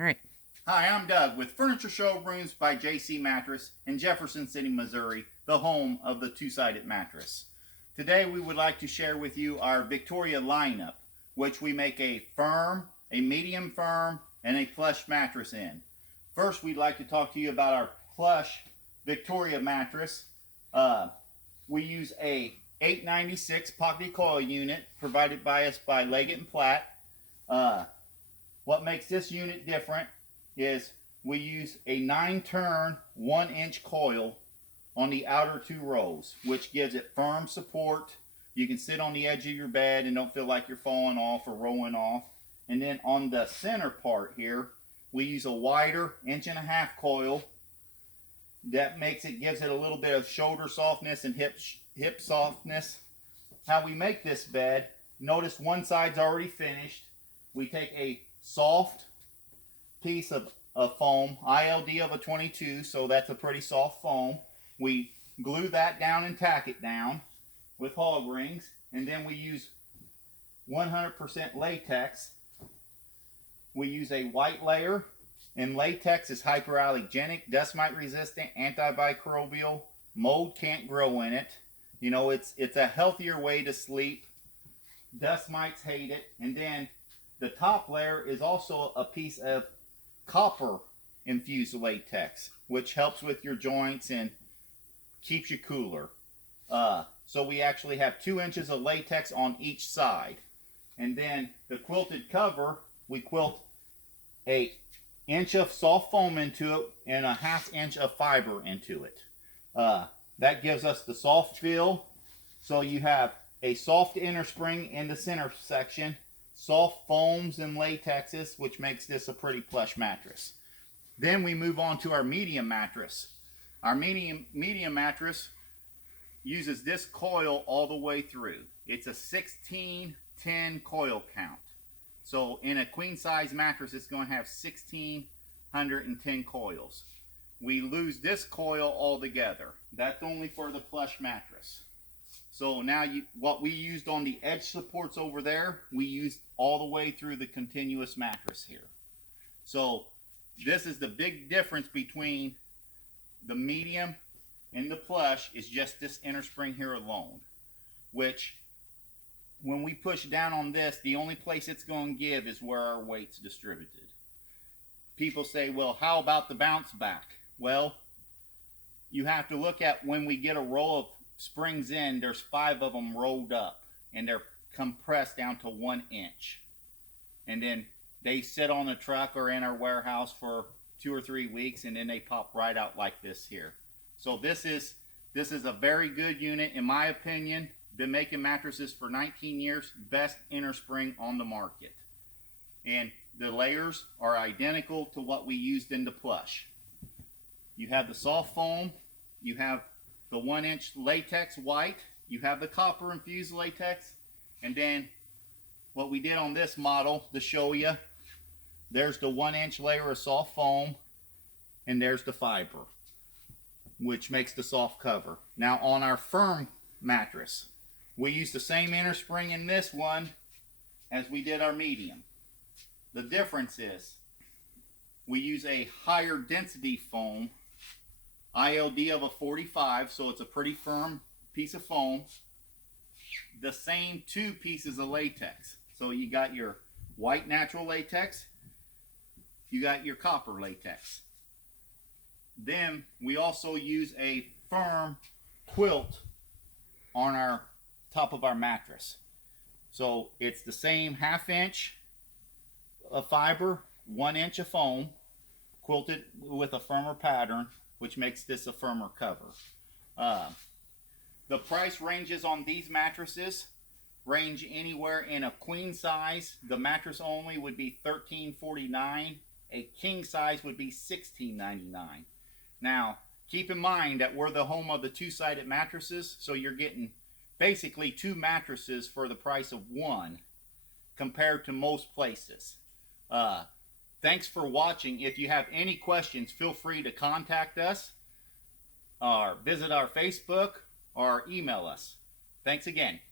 All right. Hi, I'm Doug with Furniture Showrooms by JC Mattress in Jefferson City, Missouri, the home of the two-sided mattress. Today we would like to share with you our Victoria lineup, which we make a firm, a medium firm, and a plush mattress in. First, we'd like to talk to you about our plush Victoria mattress. We use a 896 pocket coil unit provided by us by Leggett & Platt. What makes this unit different is we use a 9-turn 1-inch coil on the outer 2 rows, which gives it firm support. You can sit on the edge of your bed and don't feel like you're falling off or rolling off. And then on the center part here, we use a wider 1.5-inch coil that gives it a little bit of shoulder softness and hip softness. How we make this bed, notice one side's already finished. We take a soft piece of foam, ILD of a 22, so that's a pretty soft foam. We glue that down and tack it down with hog rings, and then we use 100% latex. We use a white layer, and latex is hyperallergenic, dust mite resistant, antimicrobial. Mold can't grow in it. You know, it's a healthier way to sleep. Dust mites hate it. And then the top layer is also a piece of copper infused latex, which helps with your joints and keeps you cooler. So we actually have 2 inches of latex on each side. And then the quilted cover, we quilt a inch of soft foam into it and a 1/2 inch of fiber into it. That gives us the soft feel. So you have a soft inner spring in the center section, soft foams and latexes, which makes this a pretty plush mattress. Then we move on to our medium mattress. Our medium mattress uses this coil all the way through. It's a 1610 coil count. So in a queen size mattress, it's going to have 1610 coils. We lose this coil altogether. That's only for the plush mattress. So now what we used on the edge supports over there, we used all the way through the continuous mattress here. So this is the big difference between the medium and the plush, is just this inner spring here alone, which when we push down on this, the only place it's going to give is where our weight's distributed. People say, well, how about the bounce back? Well, you have to look at when we get a row of springs in, there's 5 of them rolled up and they're compressed down to 1 inch. And then they sit on the truck or in our warehouse for 2 or 3 weeks, and then they pop right out like this here. So this is a very good unit in my opinion. Been making mattresses for 19 years, best inner spring on the market. And the layers are identical to what we used in the plush. You have the soft foam, you have the 1-inch latex white, you have the copper infused latex, and then what we did on this model to show you, there's the 1-inch layer of soft foam, and there's the fiber, which makes the soft cover. Now on our firm mattress, we use the same inner spring in this one as we did our medium. The difference is we use a higher density foam, ILD of a 45, so it's a pretty firm piece of foam. The same 2 pieces of latex. So you got your white natural latex, you got your copper latex. Then we also use a firm quilt on our top of our mattress. So it's the same 1/2 inch of fiber, 1 inch of foam, quilted with a firmer pattern, which makes this a firmer cover. The price ranges on these mattresses range anywhere in a queen size. The mattress only would be $13.49. A king size would be $16.99. Now, keep in mind that we're the home of the two-sided mattresses, so you're getting basically 2 mattresses for the price of 1 compared to most places. Thanks for watching. If you have any questions, feel free to contact us or visit our Facebook or email us. Thanks again.